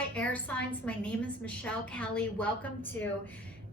Hi, air signs. My name is Michelle Kelly. Welcome to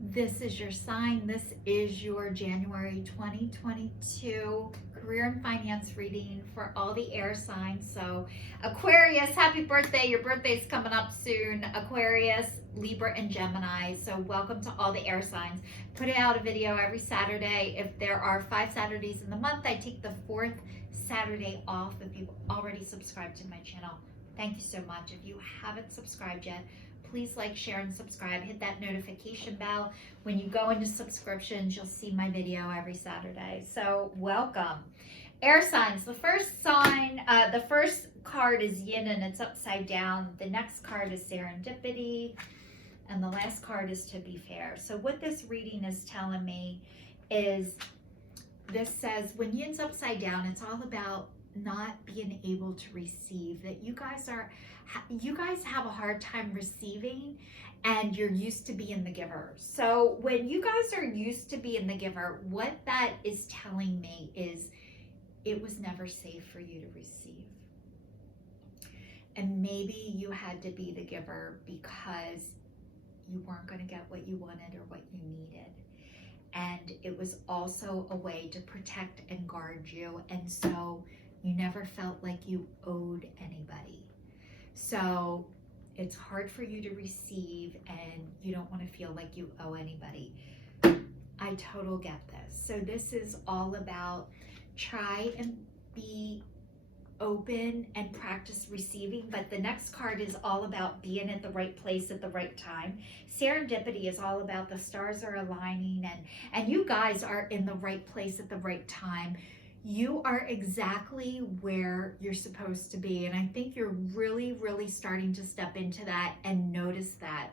This Is Your Sign. This is your January 2022 career and finance reading for all the air signs. So Aquarius, happy birthday. Your birthday's coming up soon. Aquarius, Libra, and Gemini. So welcome to all the air signs. Putting out a video every Saturday. If there are 5 Saturdays in the month, I take the 4th Saturday off. If you've already subscribed to my channel, thank you so much. If you haven't subscribed yet, please like, share, and subscribe. Hit that notification bell. When you go into subscriptions, you'll see my video every Saturday. So welcome. Air signs. The first sign, the first card is yin and it's upside down. The next card is serendipity. And the last card is to be fair. So what this reading is telling me is, this says when yin's upside down, it's all about not being able to receive. That you guys have a hard time receiving, and you're used to being the giver. So when you guys are used to being the giver, what that is telling me is it was never safe for you to receive. And maybe you had to be the giver because you weren't going to get what you wanted or what you needed. And it was also a way to protect and guard you. And so you never felt like you owed anybody. So it's hard for you to receive, and you don't want to feel like you owe anybody. I totally get this. So this is all about try and be open and practice receiving. But the next card is all about being at the right place at the right time. Serendipity is all about the stars are aligning, and you guys are in the right place at the right time. You are exactly where you're supposed to be. And I think you're really starting to step into that and notice that.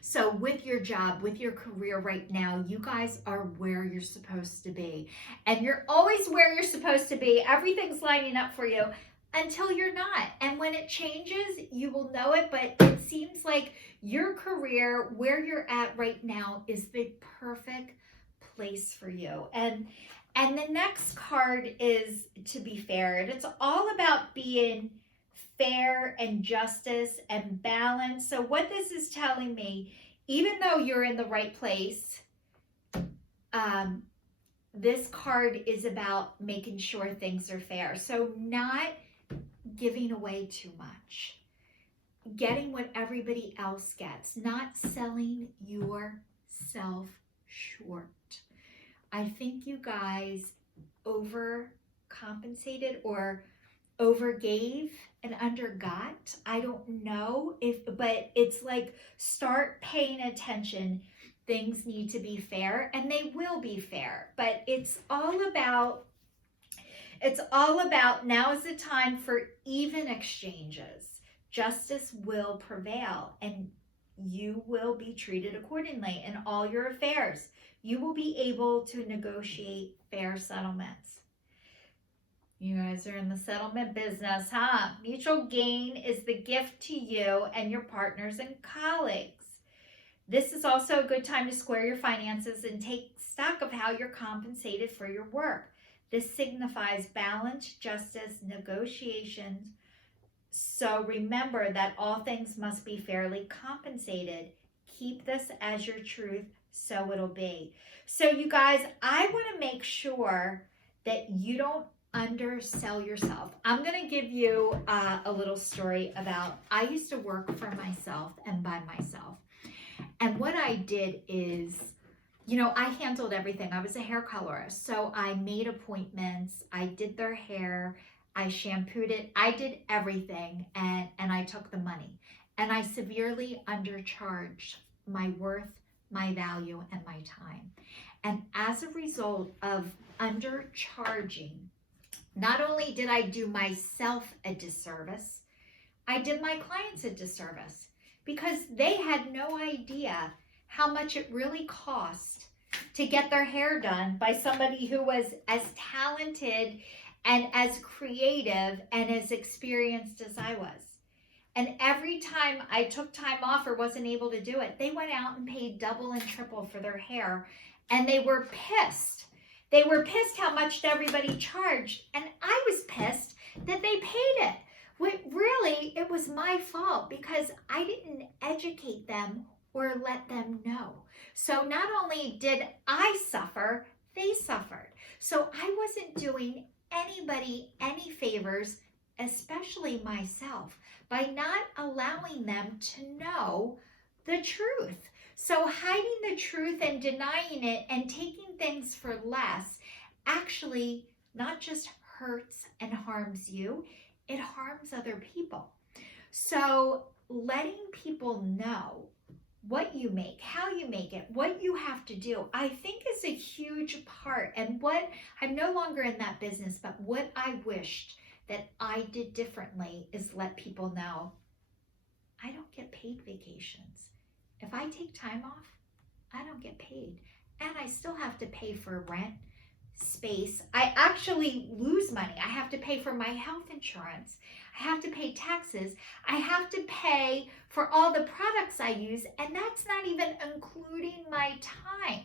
So with your job, with your career right now, you guys are where you're supposed to be. And you're always where you're supposed to be. Everything's lining up for you until you're not. And when it changes, you will know it. But it seems like your career, where you're at right now, is the perfect place for you. And the next card is to be fair. And it's all about being fair and justice and balance. So what this is telling me, even though you're in the right place, this card is about making sure things are fair. So not giving away too much, getting what everybody else gets, not selling yourself short. I think you guys overcompensated or overgave and undergot. I don't know but it's like, start paying attention. Things need to be fair, and they will be fair. But it's all about now is the time for even exchanges. Justice will prevail, and you will be treated accordingly in all your affairs. You will be able to negotiate fair settlements. You guys are in the settlement business, huh? Mutual gain is the gift to you and your partners and colleagues. This is also a good time to square your finances and take stock of how you're compensated for your work. This signifies balance, justice, negotiations. So remember that all things must be fairly compensated. Keep this as your truth, so it'll be. So you guys, I want to make sure that you don't undersell yourself. I'm going to give you a little story about, I used to work for myself and by myself. And what I did is, I handled everything. I was a hair colorist. So I made appointments. I did their hair. I shampooed it. I did everything. And I took the money. And I severely undercharged my worth, my value, and my time. And as a result of undercharging, not only did I do myself a disservice, I did my clients a disservice, because they had no idea how much it really cost to get their hair done by somebody who was as talented and as creative and as experienced as I was. And every time I took time off or wasn't able to do it, they went out and paid double and triple for their hair, and they were pissed. They were pissed how much everybody charged, and I was pissed that they paid it. Really, it was my fault because I didn't educate them or let them know. So not only did I suffer, they suffered. So I wasn't doing anybody any favors, especially myself, by not allowing them to know the truth. So hiding the truth and denying it and taking things for less actually not just hurts and harms you, it harms other people. So letting people know what you make, how you make it, what you have to do, I think is a huge part. And what I'm no longer in that business, but what I wished that I did differently is let people know I don't get paid vacations. If I take time off, I don't get paid. And I still have to pay for rent, space. I actually lose money. I have to pay for my health insurance. I have to pay taxes. I have to pay for all the products I use, and that's not even including my time.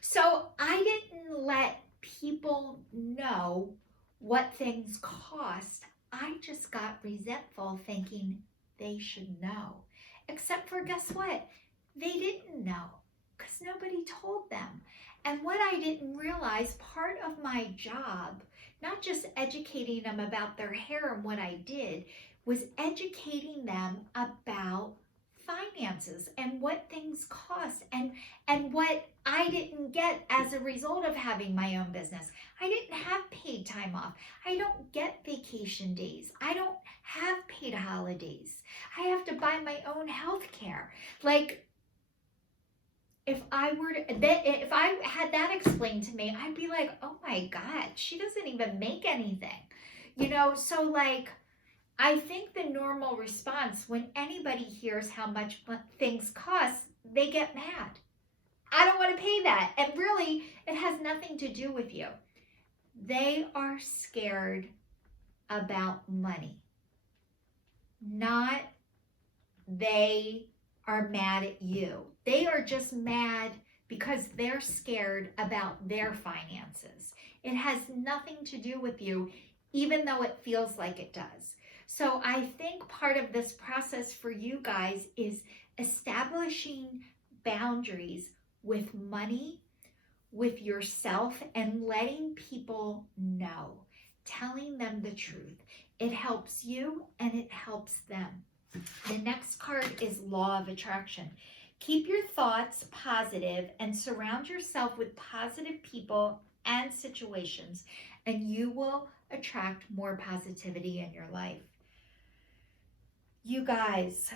So I didn't let people know what things cost. I just got resentful thinking they should know. Except for, guess what? They didn't know because nobody told them. And what I didn't realize, part of my job, not just educating them about their hair and what I did, was educating them about finances and what things cost and what I didn't get as a result of having my own business. I didn't have paid time off. I don't get vacation days. I don't have paid holidays. I have to buy my own health care. Like, if I had that explained to me, I'd be like, oh my God, she doesn't even make anything. So like, I think the normal response when anybody hears how much things cost, they get mad. I don't want to pay that. And really, it has nothing to do with you. They are scared about money. Not they are mad at you. They are just mad because they're scared about their finances. It has nothing to do with you, even though it feels like it does. So I think part of this process for you guys is establishing boundaries with money, with yourself, and letting people know, telling them the truth. It helps you and it helps them. The next card is Law of Attraction. Keep your thoughts positive and surround yourself with positive people and situations, and you will attract more positivity in your life. You guys,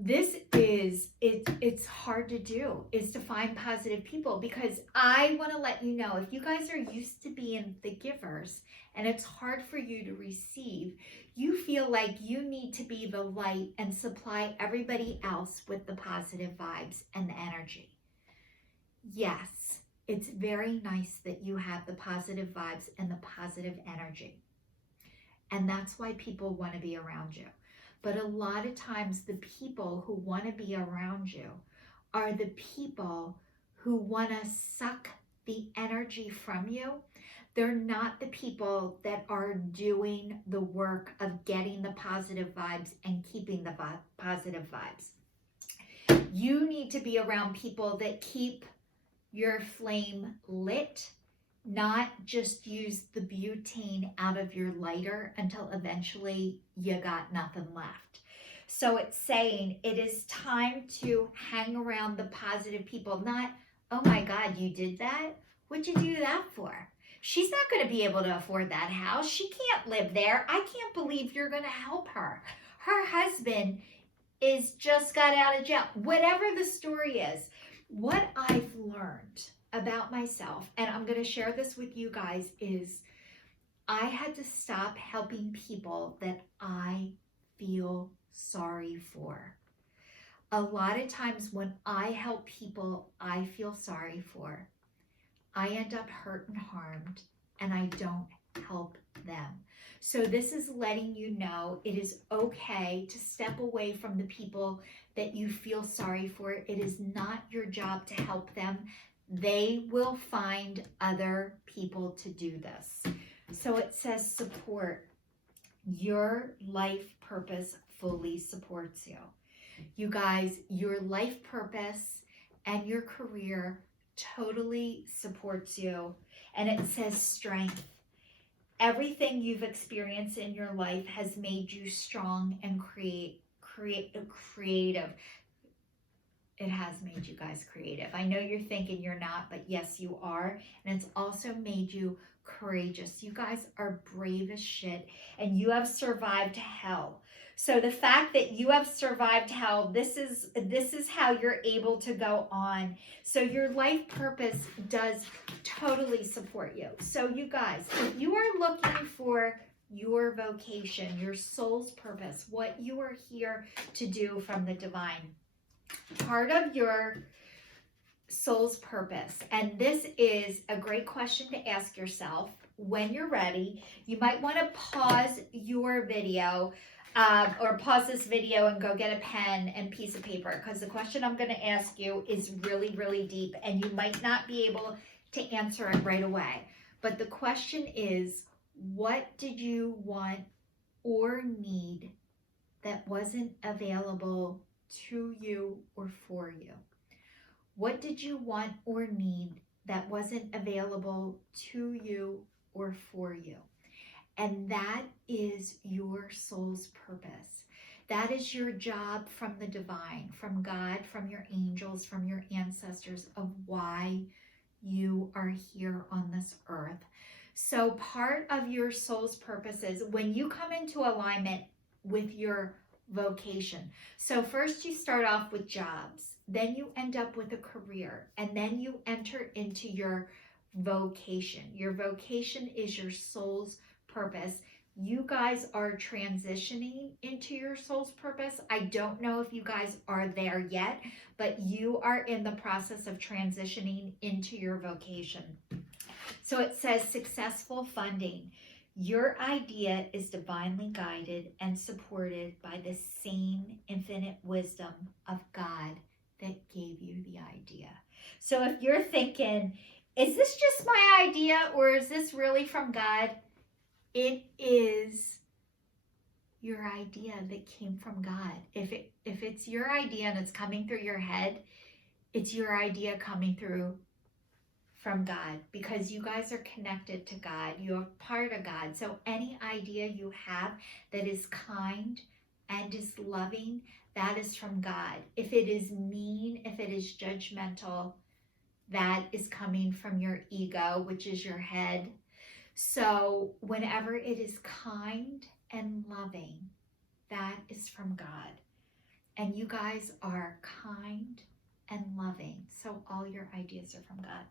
it's hard to do, is to find positive people, because I want to let you know, if you guys are used to being the givers and it's hard for you to receive, you feel like you need to be the light and supply everybody else with the positive vibes and the energy. Yes, it's very nice that you have the positive vibes and the positive energy. And that's why people want to be around you. But a lot of times the people who want to be around you are the people who want to suck the energy from you. They're not the people that are doing the work of getting the positive vibes and keeping the positive vibes. You need to be around people that keep your flame lit, not just use the butane out of your lighter until eventually you got nothing left. So it's saying it is time to hang around the positive people, not, oh my God, you did that? What'd you do that for? She's not going to be able to afford that house. She can't live there. I can't believe you're going to help her. Her husband is just got out of jail. Whatever the story is, what I've learned about myself, and I'm going to share this with you guys, is I had to stop helping people that I feel sorry for. A lot of times when I help people I feel sorry for, I end up hurt and harmed, and I don't help them. So this is letting you know it is okay to step away from the people that you feel sorry for. It is not your job to help them. They will find other people to do this. So it says support. Your life purpose fully supports you. You guys, your life purpose and your career totally supports you. And it says strength. Everything you've experienced in your life has made you strong and creative. It has made you guys creative. I know you're thinking you're not, but yes, you are. And it's also made you courageous. You guys are brave as shit, and you have survived hell. So the fact that you have survived hell, this is how you're able to go on. So your life purpose does totally support you. So you guys, if you are looking for your vocation, your soul's purpose, what you are here to do from the divine, part of your soul's purpose, and this is a great question to ask yourself when you're ready. You might want to pause your video or pause this video and go get a pen and piece of paper, because the question I'm going to ask you is really, really deep, and you might not be able to answer it right away. But the question is, what did you want or need that wasn't available to you or for you? What did you want or need that wasn't available to you or for you? And that is your soul's purpose. That is your job from the divine, from God, from your angels, from your ancestors, of why you are here on this earth. So part of your soul's purpose is when you come into alignment with your vocation. So first you start off with jobs, then you end up with a career, and then you enter into your vocation. Your vocation is your soul's purpose. You guys are transitioning into your soul's purpose. I don't know if you guys are there yet, but you are in the process of transitioning into your vocation. So it says successful funding. Your idea is divinely guided and supported by the same infinite wisdom of God that gave you the idea. So if you're thinking, is this just my idea or is this really from God? It is your idea that came from God. If it's your idea and it's coming through your head, it's your idea coming through from God, because you guys are connected to God. You're part of God. So any idea you have that is kind and is loving, that is from God. If it is mean, if it is judgmental, that is coming from your ego, which is your head. So whenever it is kind and loving, that is from God. And you guys are kind and loving. So all your ideas are from God.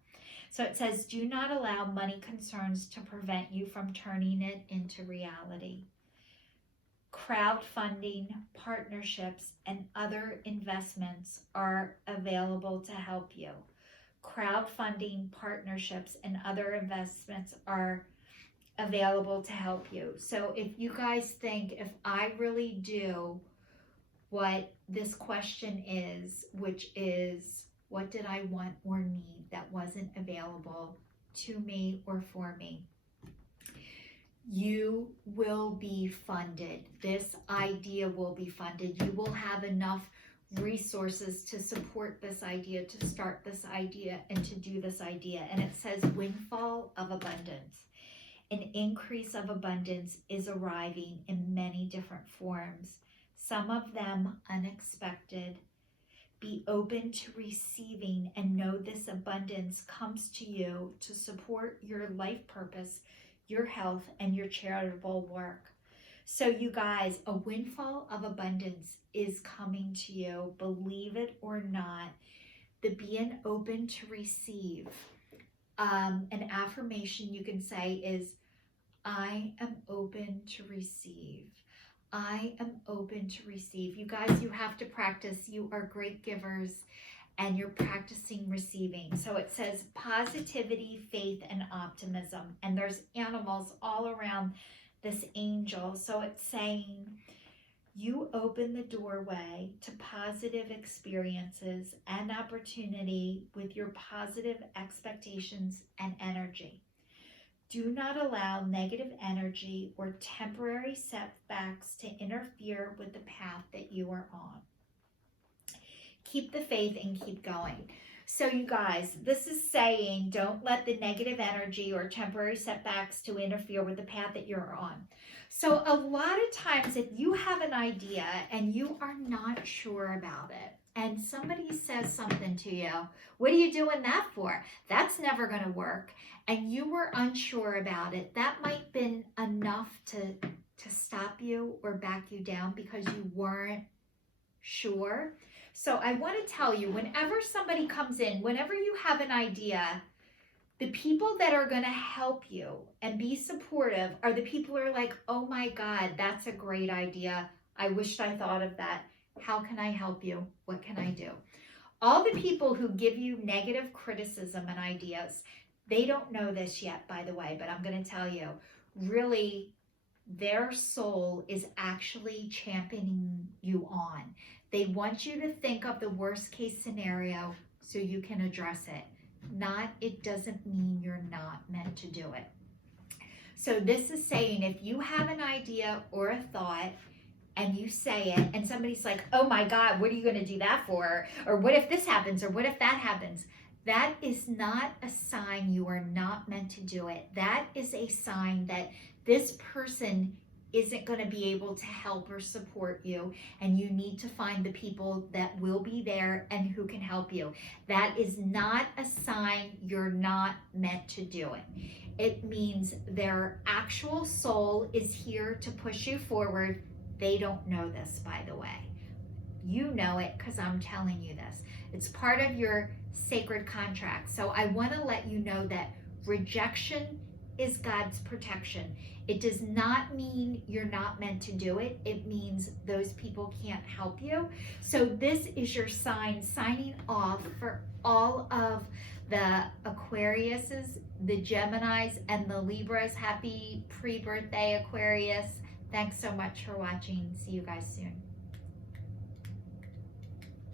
So it says, do not allow money concerns to prevent you from turning it into reality. Crowdfunding, partnerships, and other investments are available to help you. Crowdfunding, partnerships, and other investments are available to help you. So if you guys think, if I really do what this question is, which is, what did I want or need that wasn't available to me or for me? You will be funded. This idea will be funded. You will have enough resources to support this idea, to start this idea, and to do this idea. And it says windfall of abundance. An increase of abundance is arriving in many different forms, some of them unexpected. Be open to receiving and know this abundance comes to you to support your life purpose, your health, and your charitable work. So you guys, a windfall of abundance is coming to you, believe it or not. The being open to receive. An affirmation you can say is, I am open to receive. I am open to receive. You guys, you have to practice. You are great givers and you're practicing receiving. So it says positivity, faith, and optimism. And there's animals all around this angel. So it's saying you open the doorway to positive experiences and opportunity with your positive expectations and energy. Do not allow negative energy or temporary setbacks to interfere with the path that you are on. Keep the faith and keep going. So you guys, this is saying don't let the negative energy or temporary setbacks to interfere with the path that you're on. So a lot of times if you have an idea and you are not sure about it, and somebody says something to you, what are you doing that for? That's never going to work. And you were unsure about it. That might have been enough to stop you or back you down because you weren't sure. So I want to tell you, whenever somebody comes in, whenever you have an idea, the people that are going to help you and be supportive are the people who are like, oh my God, that's a great idea. I wished I thought of that. How can I help you? What can I do? All the people who give you negative criticism and ideas, they don't know this yet, by the way, but I'm going to tell you, really, their soul is actually championing you on. They want you to think of the worst case scenario so you can address it. Not, it doesn't mean you're not meant to do it. So this is saying if you have an idea or a thought and you say it and somebody's like, oh my God, what are you going to do that for? Or what if this happens? Or what if that happens? That is not a sign you are not meant to do it. That is a sign that this person isn't going to be able to help or support you, and you need to find the people that will be there and who can help you. That is not a sign you're not meant to do it. It means their actual soul is here to push you forward. They don't know this, by the way. You know it because I'm telling you this. It's part of your sacred contract. So I want to let you know that rejection is God's protection. It does not mean you're not meant to do it. It means those people can't help you. So this is your sign, signing off for all of the Aquariuses, the Geminis, and the Libras. Happy pre-birthday, Aquarius. Thanks so much for watching. See you guys soon.